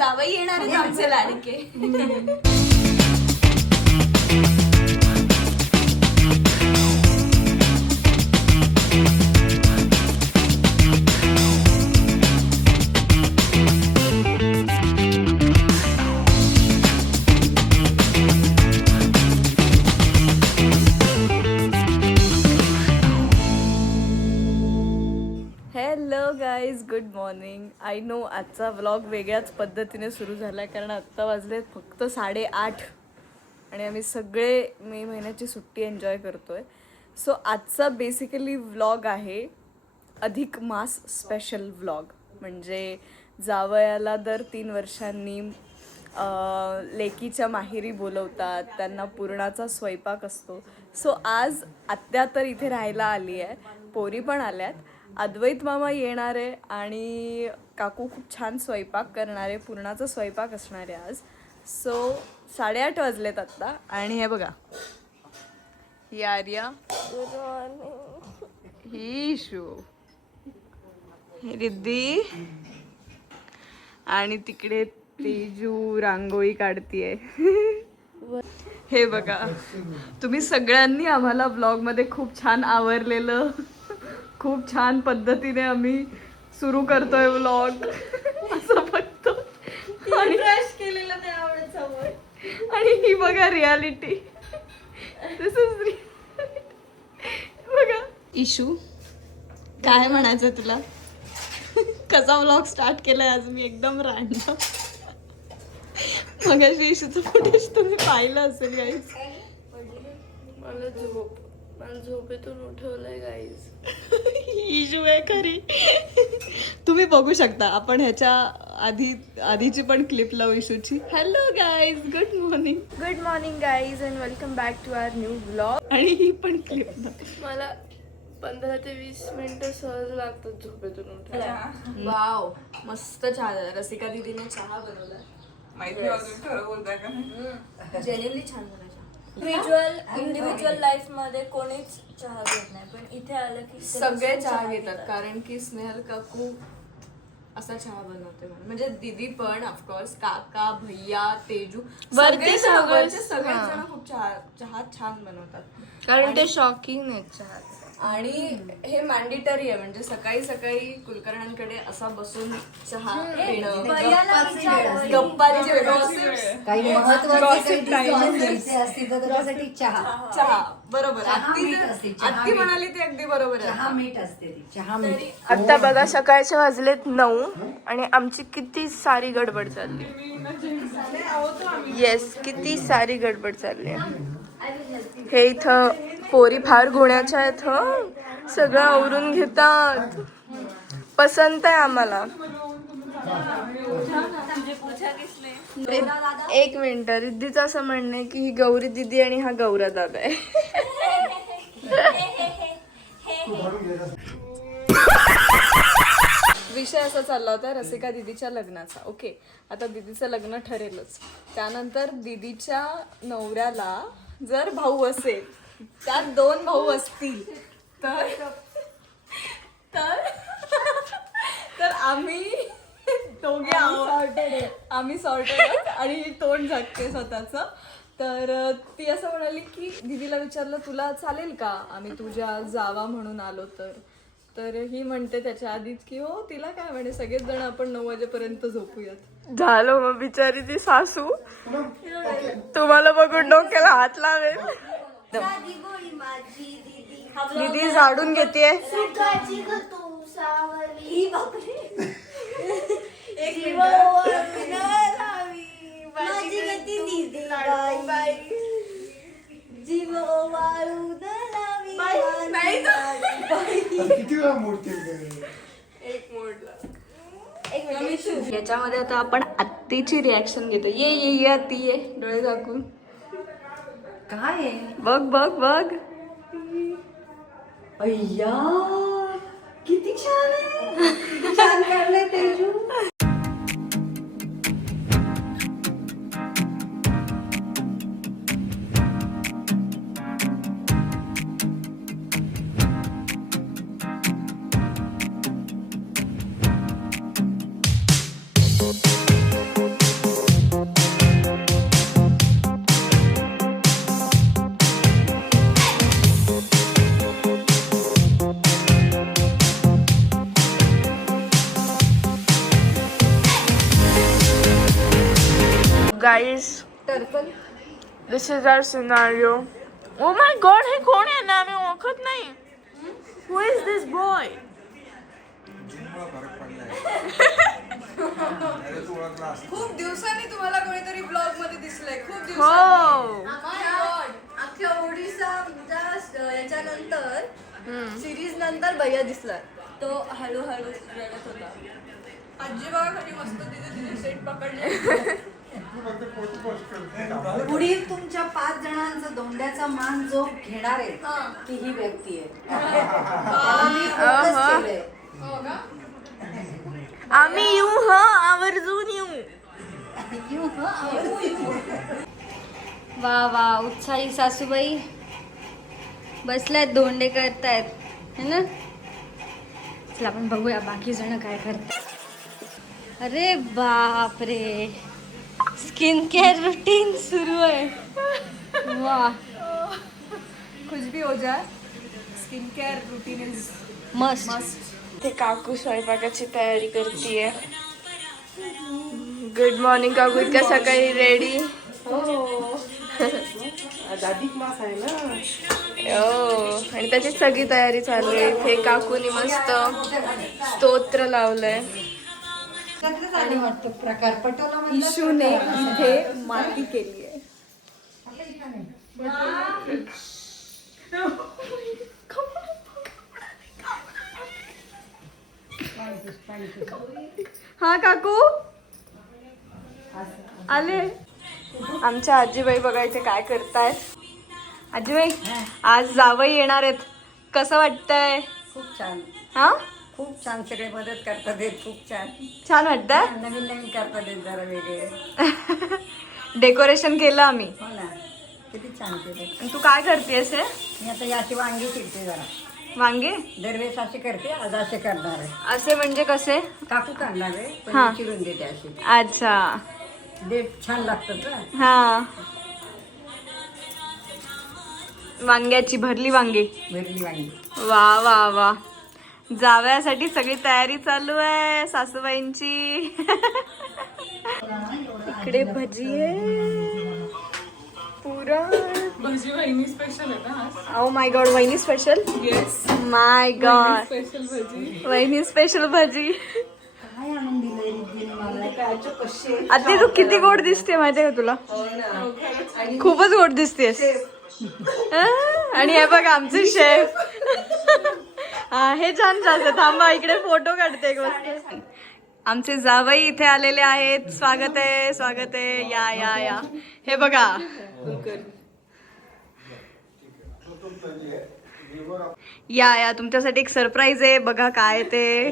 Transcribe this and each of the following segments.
जावई येणार आहेत आमचे लाडके. Hello guys, good morning. I know आजचा व्लॉग वेगळ्याच पद्धतीने सुरू झाला आहे कारण आत्ता वाजलेत फक्त 8:30 आणि आम्ही सगळे मे महिन्याची सुट्टी एन्जॉय करतो आहे. सो आजचा बेसिकली व्लॉग आहे अधिक मास स्पेशल व्लॉग. म्हणजे जावयाला दर 3 वर्षांनी लेकीच्या माहेरी बोलवतात, त्यांना पुरणाचा स्वयंपाक असतो. सो आज आत्या तर इथे राहायला आली आहे, पोरी पण आल्यात, अद्वैत मामा येणार आहे आणि काकू खूप छान स्वयंपाक करणार आहे, पुरणाचा स्वयंपाक असणार आहे आज. सो 8:30 वाजलेत आत्ता आणि हे बघा, ही आर्या, ही शू, ही रिद्धी आणि तिकडे तेजू रांगोळी काढतीये. हे बघा, तुम्ही सगळ्यांनी आम्हाला ब्लॉगमध्ये खूप छान आवरलेलं, खूप छान पद्धतीने आम्ही सुरू करतोय व्लॉग असं बघतो आणि केलेलं नाही आवडत समोर. आणि ही बघा रियालिटी, दिस इज बघा. इशू, काय म्हणायचं तुला? कसा व्लॉग स्टार्ट केलाय आज मी एकदम रॅन्डम. मगाशी इशूचं फुटेज तुम्ही पाहिलं असेल गाईज. मला झोपेतून उठवलंय गाईज. इशू आहे खरी. तुम्ही बघू शकता, आपण ह्याच्या आधीची पण क्लिप लावू इशूची. Hello guys, good morning. Good morning guys and welcome back to our new blog. आणि ही पण क्लिप. मला 15 ते 20 मिनिटं सहज लागतात झोपेतून उठायला. वाव, मस्त चहा झाला. रसिका दीदीने चहा बनवला. माहिती अजून खरं बोलताय का नाही? जेन्युइनली छान बनवला. इंडिव्हिज्युअल लाईफ मध्ये कोणीच चहा घेत नाही, पण इथे आलं की सगळे चहा घेतात कारण की स्नेहल काकू असा चहा बनवते. म्हणजे दीदी पण, ऑफकोर्स काका, भैया, तेजू, सगळेच जण खूप चहा छान बनवतात कारण ते शॉकिंग आहेत चहाचे. आणि हे मॅन्डेटरी आहे. म्हणजे सकाळी सकाळी कुलकर्ण्यांकडे असा बसून चहा पिणं, गप्पांची वेळ, काही महत्त्वाचे असतील तर त्यासाठी चहा. बरोबर, आत्ती म्हणाली ते अगदी बरोबर आहे. चहा मीठ असते ती, चहा मीठ. आता बघा सकाळचे वाजलेत 9 आणि आमची किती सारी गडबड चालली. येस, किती सारी गडबड चालली. हे इथं पोरी फार गुण्याच्या आहेत. सगळं आवरून घेतात, पसंत आहे आम्हाला. एक मिनिट, रिद्धीचं असं म्हणणं आहे की ही गौरी दिदी आणि हा गौरा दादा आहे. विषय असा चालला होता रसिका दिदीच्या लग्नाचा. ओके, आता दिदीचं लग्न ठरेलच, त्यानंतर दिदीच्या नवऱ्याला जर भाऊ असेल, त्यात 2 भाऊ असतील तर तर आम्ही दोघे आम्ही सॉर्टेड आणि तोंड झाकते स्वतःचं. तर ती असं म्हणाली की दीदीला विचारलं तुला चालेल का आम्ही तुझ्या जावा म्हणून आलो तर ही म्हणते त्याच्या आधीच की हो, तिला काय म्हणे, सगळेच जण आपण 9 वाजेपर्यंत झोपूयात. झालं मग बिचारी ती सासू तुम्हाला बघून डोक्याला हात लावेल. दीदी झाडून घेते. किती वेळा मोडते? एक मोडला. याच्यामध्ये आता आपण आत्तीची रिॲक्शन घेतो. ये आत्ती ये, डोळे झाकून. काय बघ बघ बघ, अय्या किती छान आहे. छान काढलंय Teju. Guys turtle this is our scenario. Oh my god, हे कोण आहे ना, आम्ही ओळखत नाही. Who is this boy? खूप दिवसांनी तुम्हाला कोणीतरी ब्लॉग मध्ये दिसलंय. खूप हो दिवसांनी. अख्ख्या ओडिसा याच्यानंतर सिरीज नंतर भैया दिसला. तो हळूहळू रडत होता. आजी बघा कधी मस्त तिथे सेट पकडले. पुढील तुमच्या 5 जणांचा धोंड्याचा मान जो घेणार आहे ती ही व्यक्ती आहे. आम्ही focus केलंय. हो का? आम्ही येऊ आवर्जून येऊ. वा वा, उत्साही सासूबाई बसल्यात, धोंडे करतायत है ना. चला आपण बघूया बाकी जण काय करतात. अरे बाप रे, स्किन केअर रुटीन सुरू आहे. वा, कुछ भी हो जाए स्किन केअर रुटीन इज मस्त. ते काकू स्वयंपाकाची तयारी करतीये. गुड मॉर्निंग काकू, इतक्या सकाळी रेडी. अधिक मास आहे ना. आणि त्याची सगळी तयारी चालू आहे. इथे काकूनी मस्त स्तोत्र लावलंय. आणि वाटतं प्रकार पटवला म्हणजे इशूने इथे माती केली आहे. हा काकू आले. आमच्या आजीबाई बघा इथे काय करतायत. आजीबाई आज जावई येणार आहेत, कसं वाटतंय? खूप छान, हा खूप छान. सगळे मदत करतात येत. खूप छान. छान वाटतंय. नवीन नवीन करतात येत जरा वेगळे. डेकोरेशन केलं आम्ही. हो ना, किती छान केले. आणि तू काय करतेस हे? मी आता याची वांगी चिरते जरा. वांगे दरवेळेस असे करते, आज असे करणार आहे. असे म्हणजे कसे? काकू करणार आहे पण हा. मी चिरून देते अशी. अच्छा, देठ छान लागतात ना. हा. वांग्याची भरली वांगी. भरली वांगी. वा वा वा, जावयासाठी सगळी तयारी चालू आहे सासूबाईंची. इकडे भजी आहे पुरा. भजी वहिनी स्पेशल आहे ना. ओ माय गॉड, वहिनी स्पेशल. येस, माय गॉड, स्पेशल भजी. वहिनी स्पेशल भजी. काय आणून दिलंय रिद्धीने मला. काय कसे आता तू किती गोड दिसते माहितीये का तुला? खूपच गोड दिसतेस. आणि हे बघ आमचे शेफ. हा, हे छान चालतं. थांबा, इकडे फोटो काढते एक गोष्ट. आमचे जावई इथे आलेले आहेत. स्वागत आहे, स्वागत आहे. या या या. हे बघा, या या, तुमच्यासाठी एक सरप्राईज आहे. बघा काय ते.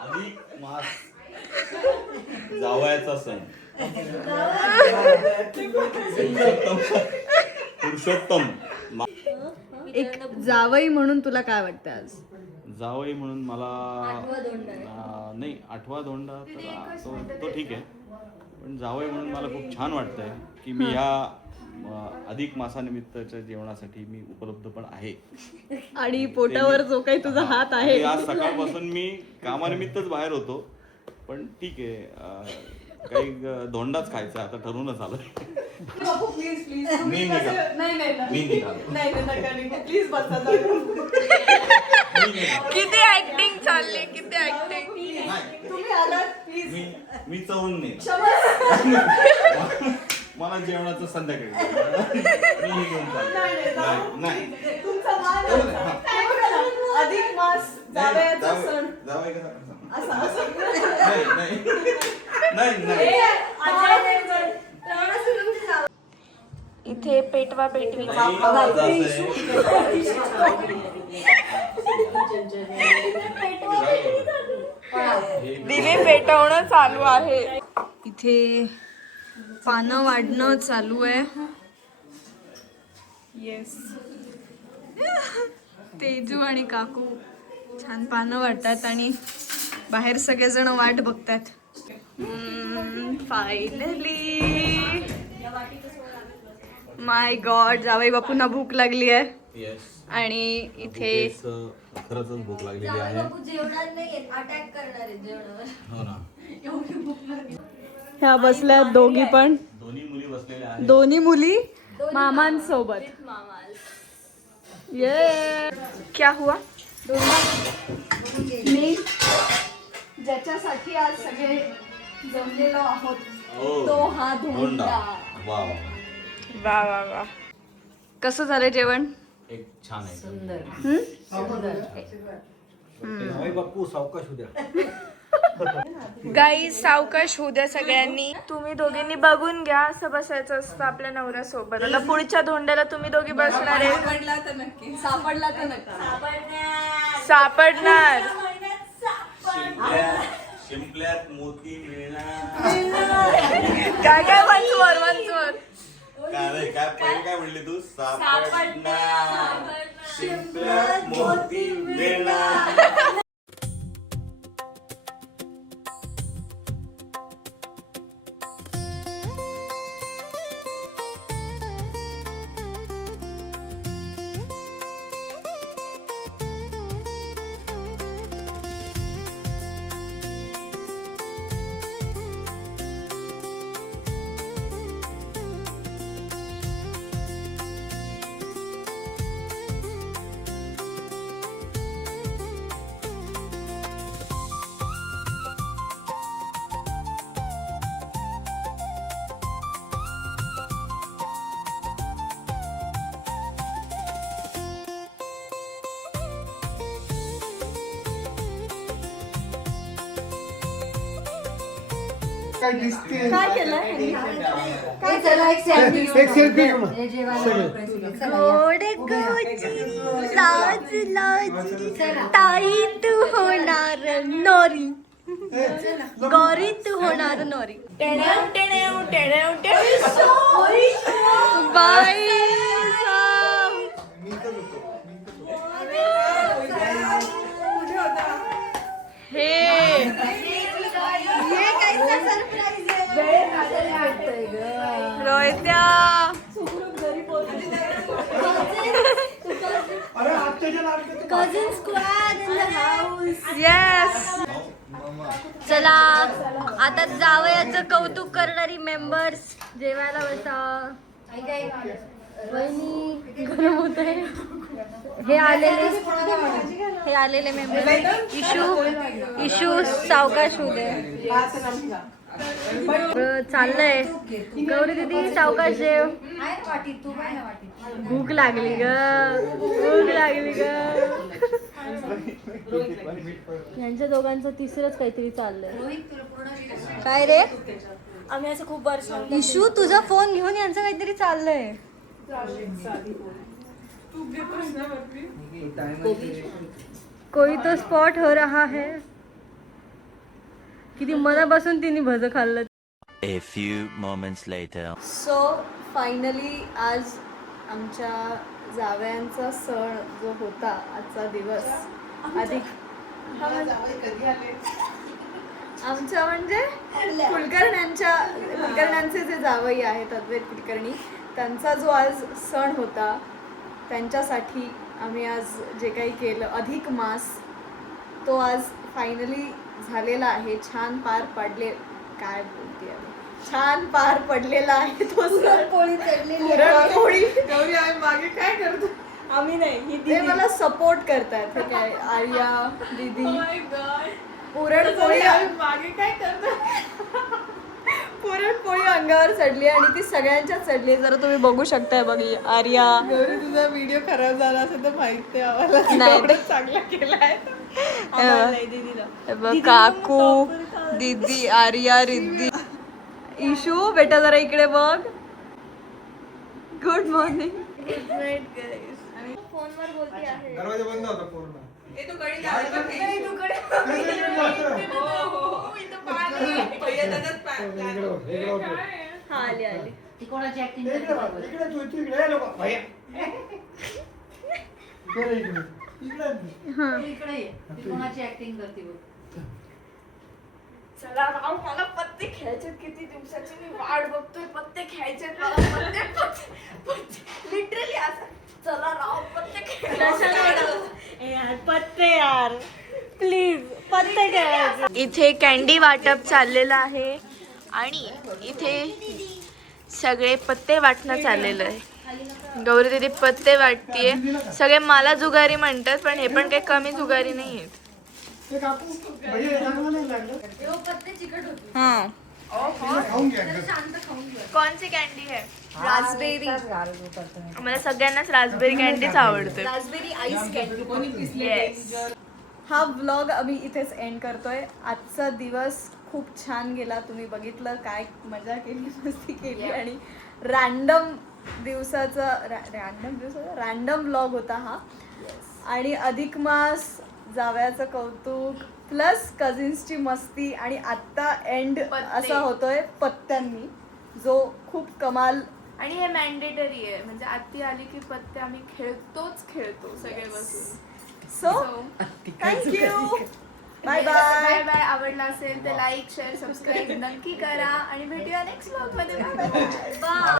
अधिक मास जावयाचा सण. पुरुषोत्तम एक जावई म्हणून तुला काय वाटतं आज? जावई म्हणून मला नाही, 8वा धोंडा तर तो ठीक आहे, पण जावई म्हणून मला खूप छान वाटतंय की मी ह्या अधिक मासानिमित्तच्या जेवणासाठी मी उपलब्ध पण आहे. आणि पोटावर जो काही तुझा हात आहे. आणि आज सकाळपासून मी कामानिमित्तच बाहेर होतो, पण ठीक आहे, काही धोंडाच खायचा आता ठरवूनच आलं. प्लीज प्लीज, मी निघालो. मी निघालो. प्लीज बसा. किती ऍक्टिंग चालली, किती ऍक्टिंग. तुम्ही आलात प्लीज. मी चवून नाही, मला जेवणाचं संध्याकाळी मी हे घेऊन चाललो. नाही तुमचा मान अधिक मास जावयाचा सण जावई कसा असा असं. नाही नाही नाही. इथे पेटवा पेटवी दिवे पेटवणं चालू आहे. इथे पानं वाढणं चालू आहे. येस, तेजू आणि काकू छान पानं वाटतात आणि बाहेर सगळेजण वाट बघतात. फायनली माय गॉड, जावई बापूंना भूक लागली आहे. येस. आणि इथे खरंच भूक लागलेली आहे. जेवणार नाही अटॅक करणार आहे जेवणावर. हो ना. ह्या बसल्या दोघी पण, दोन्ही मुली बसलेल्या आहेत. दोन्ही मुली मामांसोबत. ये क्या हुआ? मी ज्याच्यासाठी आज सगळे जमलेलो आहोत हो. तो हा धोंडा. वाव. वा वा वा. कसं झालं जेवण? एक छान आहे. बाप्पू सावकाश उद्या. गाई सावकाश होऊ द्या सगळ्यांनी. तुम्ही दोघींनी बघून घ्या, असं बसायचं असतं आपल्या नवऱ्यासोबत. आता पुढच्या धोंड्याला तुम्ही दोघी बसणार आहे. सापडला तर नक्की, सापडला तर नक्की. सापडणार. शिंपल्यात मोती मिळणार. काय काय वंचवर वंचवर. काय काय म्हणली तू? सापडणार. शिंपल्यात मोती मिळणार. काय दिसते? काय केलं? काय चला एक selfie घेऊन एक selfie घेऊन. जाऊ. हे जेवायला मोकळे. चला, या. गोडे गोची लाज लाज ताई तू होणार नोरी, गौरी तू होणार नोरी. टेण्या टेण्या टेण्या टेण्या. बाई रोहित्या. अरे आत्याच्या नावाने cousin squad in the house. Yes. चला आता जावयाचं कौतुक करणारी मेंबर्स जेवायला बसा. वहिनी गरम होत आहे. हे आलेले मेंबर इशू सावकाश होऊ दे. चाललंय गौरी दीदी सावकाश जेव. आहे ना वाटीत, तू काय ना वाटीत. भूक लागली ग, भूक लागली ग. यांच्या दोघांचं तिसरंच काहीतरी चाललंय. रोहित, तुला पूर्ण video काय रे आम्ही असं खूप वर्ष इशू तुझा फोन घेऊन यांचं काहीतरी चाललंय. कोई तो स्पॉट हो रहा है. किती मनापासून तिने भज खाल्लं. A few moments later. So finally आज आमच्या जावयांचा सण जो होता, आजचा दिवस अधिक आमच्या म्हणजे कुलकर्ण्यांचे जे जावई आहेत अद्वैत कुलकर्णी, त्यांचा जो आज सण होता, त्यांच्यासाठी आम्ही आज जे काही केलं अधिक मास, तो आज फायनली झालेला आहे. छान पार पडले, काय बोलते आहे, छान पार पडलेला आहे तो सण. पुरणपोळी. गौरी आम्ही मागे काय करतो? आम्ही नाही, ते मला सपोर्ट करतायत. हे काय आर्या दीदी. पुरणपोळी आम्ही मागे काय करतो? पुरणपोळी अंगावर चढली आणि ती सगळ्यांच्या चढली. जरा तुम्ही बघू शकताय बघ, आर्या. गौरी तुझा व्हिडिओ खराब झाला असेल तर माहिती आहे आम्हाला. नाही. एवढं चांगला केलाय. हे बघ, काकू दीदी, आर्या, रिद्धी. इशू बेटा जरा इकडे बघ. Good morning. गुड नाईट गाईस. फोनवर बोलते आहे. दरवाजा बंद होता पूर्ण. ए, तू कडी लावली का नाही? तू कडी हो, हो, इथं पाणी आहे. पहिल्या त्याच्यात पाणी. हा आली आली. ती कोणाची ऍक्टिंग इकडे करते बघ, बघ. इकडे तू इकडे ये लोक भैया. इकडे इकडे इकडे तू इकडे ये. ती कोणाची ऍक्टिंग करते बघ. चला राव मला पत्ते खेळायचे किती दिवसाची मी वाट बघतोय पत्ते खेळायचे मला पत्ते लिटरली असं चला राव पत्ते खेळायचे पत्ते यार प्लीज पत्ते खेळायचे. इथे कॅन्डी वाटप चाललेलं आहे आणि इथे सगळे पत्ते वाटणं चाललेलं आहे. गौरी दीदी पत्ते वाटतीये. सगळे मला जुगारी म्हणतात पण हे पण काही कमी जुगारी नाही आहेत. ते काकू भैया हे चांगलं नाही लागलं हाँ खाऊन घ्या एकदा. कौन सी कॅन्डी है? रास्पबेरी. मला सगळ्यांनाच रास्पबेरी कॅन्डीच आवडते. Raspberry ice candy. Yes. हा व्लॉग आम्ही इथेच एंड करतोय. आजचा दिवस खूप छान गेला. तुम्ही बघितलं काय मजा केली, मस्ती केली आणि रॅन्डम दिवसाचा रॅन्डम व्लॉग होता हा. आणि अधिक मास, जावयाचं कौतुक प्लस कझिन्सची मस्ती आणि आत्ता एंड असा होतोय पत्त्यांनी, जो खूप कमाल. आणि हे मॅन्डेटरी आहे म्हणजे आत्ती आली की पत्ते आम्ही खेळतो सगळे बसून. So thank you. Bye bye. Bye. आवडला असेल तर लाईक शेअर सबस्क्राईब नक्की करा आणि भेटूया नेक्स्ट व्लॉग मध्ये. बाय.